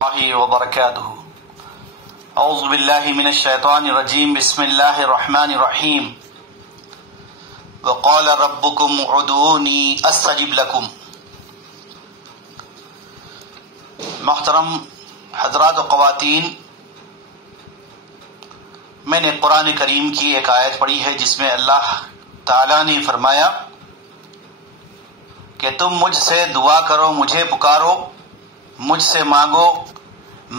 الله وبركاته أعوذ بالله من الشيطان الرجيم بسم الله الرحمن الرحيم وقال ربكم ادعوني استجب لكم. محترم حضرات و خواتین، میں نے قرآن کریم کی ایک آیت پڑھی ہے جس میں اللہ تعالیٰ نے فرمایا کہ تم مجھ سے دعا کرو، مجھے پکارو، مجھ سے مانگو،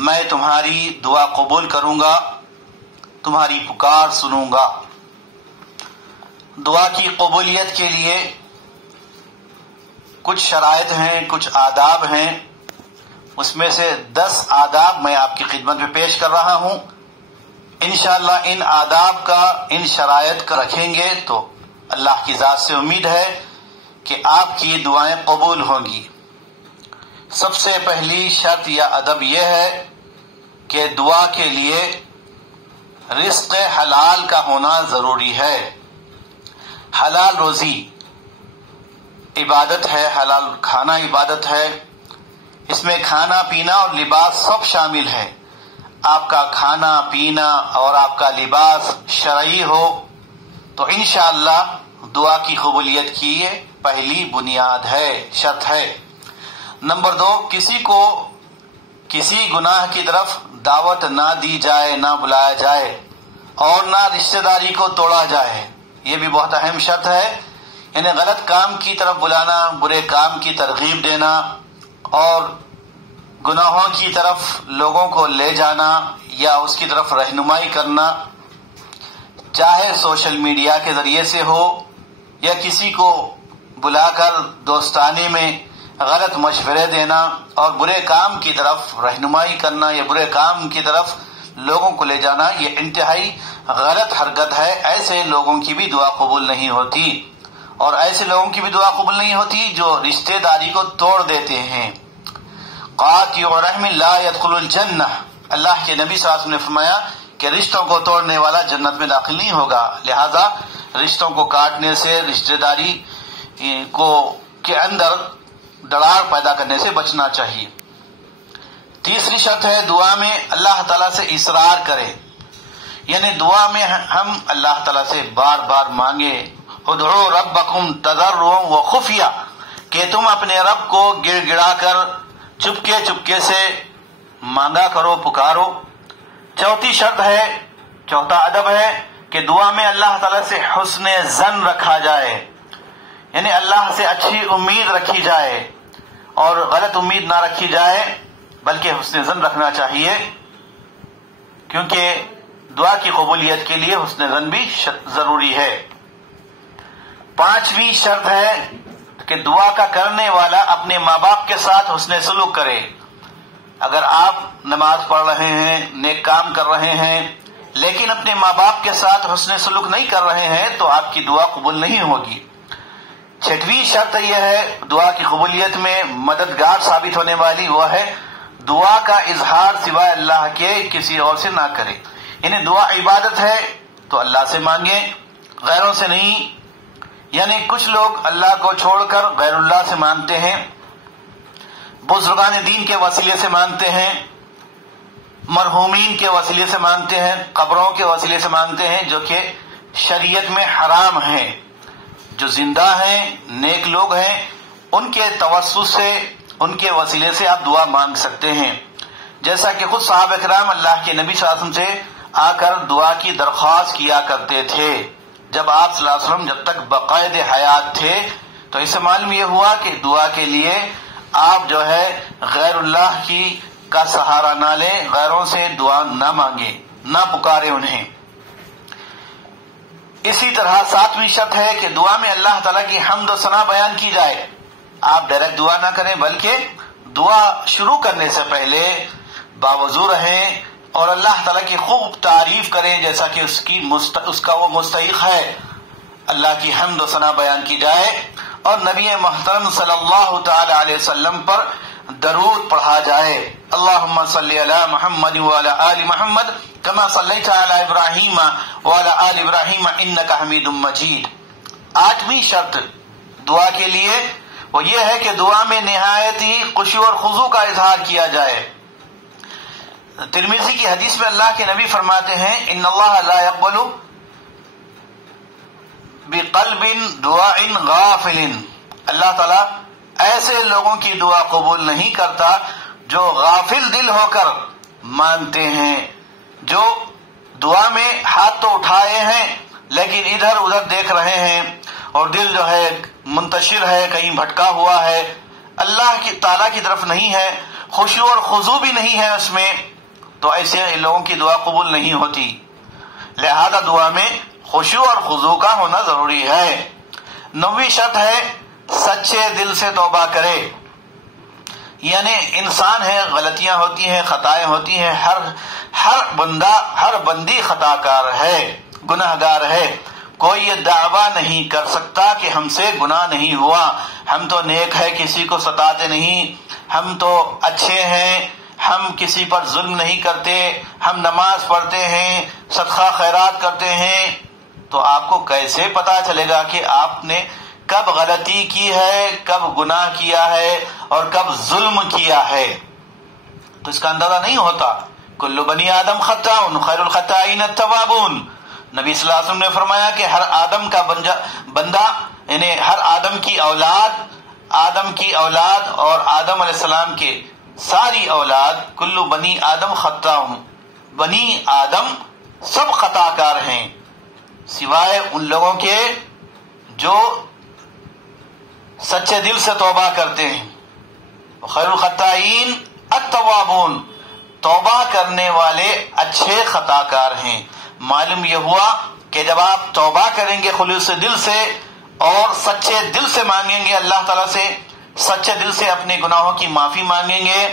میں تمہاری دعا قبول کروں گا، تمہاری پکار سنوں گا۔ دعا کی قبولیت کے لیے کچھ شرائط ہیں، کچھ آداب ہیں، اس میں سے 10 آداب میں آپ کی خدمت میں پیش کر رہا ہوں۔ انشاءاللہ ان آداب کا، ان شرائط کا رکھیں گے تو اللہ کی ذات سے امید ہے کہ آپ کی دعائیں قبول ہوں گی۔ سب سے پہلی شرط یا ادب یہ ہے کہ دعا کے لیے رزق حلال کا ہونا ضروری ہے۔ حلال روزی عبادت ہے، حلال کھانا عبادت ہے، اس میں کھانا پینا اور لباس سب شامل ہے۔ آپ کا کھانا پینا اور آپ کا لباس شرعی ہو تو انشاءاللہ دعا کی قبولیت کی یہ پہلی بنیاد ہے، شرط ہے۔ نمبر 2، کسی کو کسی گناہ کی طرف دعوت نہ دی جائے، نہ بلایا جائے اور نہ رشتہ داری کو توڑا جائے، یہ بھی بہت اہم شرط ہے۔ یعنی غلط کام کی طرف بلانا، برے کام کی ترغیب دینا اور گناہوں کی طرف لوگوں کو لے جانا یا اس کی طرف رہنمائی کرنا، چاہے سوشل میڈیا کے ذریعے سے ہو یا کسی کو بلا کر دوستانے میں غلط مشورے دینا اور برے کام کی طرف رہنمائی کرنا یا برے کام کی طرف لوگوں کو لے جانا، یہ انتہائی غلط حرکت ہے۔ ایسے لوگوں کی بھی دعا قبول نہیں ہوتی، اور ایسے لوگوں کی بھی دعا قبول نہیں ہوتی جو رشتہ داری کو توڑ دیتے ہیں۔ قاطع رحم لا يدخل الجنہ، اللہ کے نبی صلی اللہ علیہ وسلم نے فرمایا کہ رشتوں کو توڑنے والا جنت میں داخل نہیں ہوگا، لہذا رشتوں کو کاٹنے سے، رشتہ داری کے اندر دراڑ پیدا کرنے سے بچنا چاہیے۔ تیسری شرط ہے دعا میں اللہ تعالیٰ سے اصرار کرے، یعنی دعا میں ہم اللہ تعالیٰ سے بار بار مانگے۔ ادعوا ربکم تضرعا وخفیہ، کہ تم اپنے رب کو گڑ گڑا کر چپکے چپکے سے مانگا کرو، پکارو۔ چوتھی شرط ہے، چوتھا ادب ہے کہ دعا میں اللہ تعالیٰ سے حسن ظن رکھا جائے، یعنی اللہ سے اچھی امید رکھی جائے اور غلط امید نہ رکھی جائے بلکہ حسن ظن رکھنا چاہیے، کیونکہ دعا کی قبولیت کے لیے حسن ظن بھی ضروری ہے۔ پانچویں شرط ہے کہ دعا کا کرنے والا اپنے ماں باپ کے ساتھ حسن سلوک کرے۔ اگر آپ نماز پڑھ رہے ہیں، نیک کام کر رہے ہیں، لیکن اپنے ماں باپ کے ساتھ حسن سلوک نہیں کر رہے ہیں تو آپ کی دعا قبول نہیں ہوگی۔ چھٹویں شرط یہ ہے دعا کی قبولیت میں مددگار ثابت ہونے والی، وہ ہے دعا کا اظہار سوائے اللہ کے کسی اور سے نہ کرے۔ یعنی دعا عبادت ہے تو اللہ سے مانگیں، غیروں سے نہیں۔ یعنی کچھ لوگ اللہ کو چھوڑ کر غیر اللہ سے مانگتے ہیں، بزرگان دین کے وسیلے سے مانگتے ہیں، مرحومین کے وسیلے سے مانگتے ہیں، قبروں کے وسیلے سے مانگتے ہیں، جو کہ شریعت میں حرام ہیں۔ جو زندہ ہیں، نیک لوگ ہیں، ان کے توسط سے، ان کے وسیلے سے آپ دعا مانگ سکتے ہیں، جیسا کہ خود صحابہ کرام اللہ کے نبی صلی اللہ علیہ وسلم سے آ کر دعا کی درخواست کیا کرتے تھے۔ جب آپ صلی اللہ علیہ وسلم جب تک بقید حیات تھے تو اس سے معلوم یہ ہوا کہ دعا کے لیے آپ جو ہے غیر اللہ کا سہارا نہ لیں، غیروں سے دعا نہ مانگیں، نہ پکارے انہیں۔ اسی طرح ساتویں شرط ہے کہ دعا میں اللہ تعالیٰ کی حمد و ثنا بیان کی جائے۔ آپ ڈائریکٹ دعا نہ کریں بلکہ دعا شروع کرنے سے پہلے باوضو رہیں اور اللہ تعالیٰ کی خوب تعریف کریں، جیسا کہ اس کا وہ مستحق ہے۔ اللہ کی حمد و ثنا بیان کی جائے اور نبی محترم صلی اللہ تعالی علیہ وسلم پر درود پڑھا جائے۔ اللہم صلی علی محمد وعلی آل محمد کما صلیت علی ابراہیم وعلی آل ابراہیم انک حمید مجید۔ آٹھویں شرط دعا کے لیے وہ یہ ہے کہ دعا میں نہایت ہی خشوع اور خضوع کا اظہار کیا جائے، ترمذی کی حدیث میں اللہ کے نبی فرماتے ہیں ان اللہ لا يقبل بقلب دعاء غافل، اللہ تعالیٰ ایسے لوگوں کی دعا قبول نہیں کرتا جو غافل دل ہو کر مانگتے ہیں، جو دعا میں ہاتھ تو اٹھائے ہیں لیکن ادھر ادھر دیکھ رہے ہیں اور دل جو ہے منتشر ہے، کہیں بھٹکا ہوا ہے، اللہ کی تعالیٰ کی طرف نہیں ہے، خشوع اور خضوع بھی نہیں ہے اس میں، تو ایسے لوگوں کی دعا قبول نہیں ہوتی۔ لہذا دعا میں خشوع اور خضوع کا ہونا ضروری ہے۔ 9ویں شرط ہے سچے دل سے توبہ کرے، یعنی انسان ہے، غلطیاں ہوتی ہیں، خطائیں ہوتی ہیں، ہر بندی خطا کار ہے، گناہ گار ہے، کوئی یہ دعویٰ نہیں کر سکتا کہ ہم سے گناہ نہیں ہوا، ہم تو نیک ہے، کسی کو ستاتے نہیں، ہم تو اچھے ہیں، ہم کسی پر ظلم نہیں کرتے، ہم نماز پڑھتے ہیں، صدقہ خیرات کرتے ہیں۔ تو آپ کو کیسے پتا چلے گا کہ آپ نے کب غلطی کی ہے، کب گناہ کیا ہے اور کب ظلم کیا ہے؟ تو اس کا اندازہ نہیں ہوتا۔ کل بنی آدم خطاء خیر الخطائین التوابون، نبی صلی اللہ علیہ وسلم نے فرمایا کہ ہر آدم کا بندہ، یعنی ہر آدم کی اولاد اور آدم علیہ السلام کے ساری اولاد، کل بنی آدم خطاء، بنی آدم سب خطا کار ہیں سوائے ان لوگوں کے جو سچے دل سے توبہ کرتے ہیں۔ خیر الخطائین التوابون، توبہ کرنے والے اچھے خطا کار ہیں۔ معلوم یہ ہوا کہ جب آپ توبہ کریں گے خلوص دل سے اور سچے دل سے مانگیں گے اللہ تعالیٰ سے، سچے دل سے اپنے گناہوں کی معافی مانگیں گے،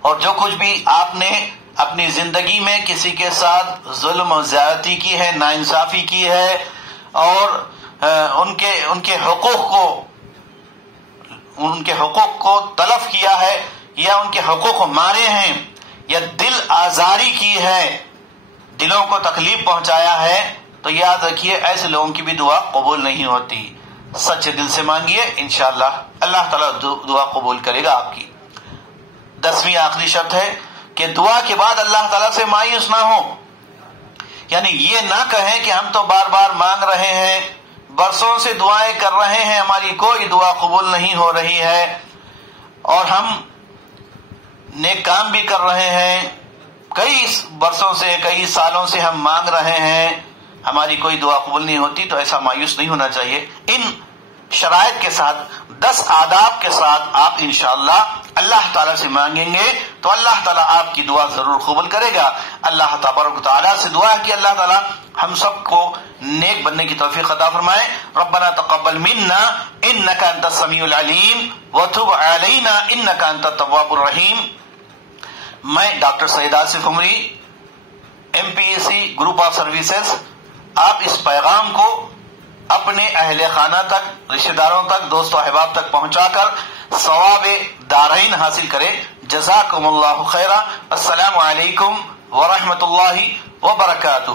اور جو کچھ بھی آپ نے اپنی زندگی میں کسی کے ساتھ ظلم و زیادتی کی ہے، ناانصافی کی ہے، اور ان کے حقوق کو تلف کیا ہے، یا ان کے حقوق مارے ہیں، یا دل آزاری کی ہے، دلوں کو تکلیف پہنچایا ہے، تو یاد رکھیے ایسے لوگوں کی بھی دعا قبول نہیں ہوتی۔ سچے دل سے مانگیے، انشاءاللہ اللہ تعالیٰ دعا قبول کرے گا آپ کی۔ 10ویں آخری شرط ہے کہ دعا کے بعد اللہ تعالیٰ سے مایوس نہ ہو، یعنی یہ نہ کہیں کہ ہم تو بار بار مانگ رہے ہیں، برسوں سے دعائیں کر رہے ہیں، ہماری کوئی دعا قبول نہیں ہو رہی ہے، اور ہم نیک کام بھی کر رہے ہیں، کئی برسوں سے، کئی سالوں سے ہم مانگ رہے ہیں، ہماری کوئی دعا قبول نہیں ہوتی، تو ایسا مایوس نہیں ہونا چاہیے۔ ان شرائط کے ساتھ، 10 آداب کے ساتھ آپ انشاءاللہ اللہ تعالیٰ سے مانگیں گے تو اللہ تعالیٰ آپ کی دعا ضرور قبول کرے گا۔ اللہ تبارک و تعالیٰ سے دعا ہے کہ اللہ تعالیٰ ہم سب کو نیک بننے کی توفیق عطا فرمائے۔ ربنا تقبل منا انک انت السمیع العلیم وتب علینا انک انت التواب الرحیم۔ میں ڈاکٹر سید آصف عمری، MPSC گروپ آف سروسز، آپ اس پیغام کو اپنے اہل خانہ تک، رشتہ داروں تک، دوست و احباب تک پہنچا کر ثواب دارین حاصل کریں۔ جزاکم اللہ خیرا۔ السلام علیکم ورحمۃ اللہ وبرکاتہ۔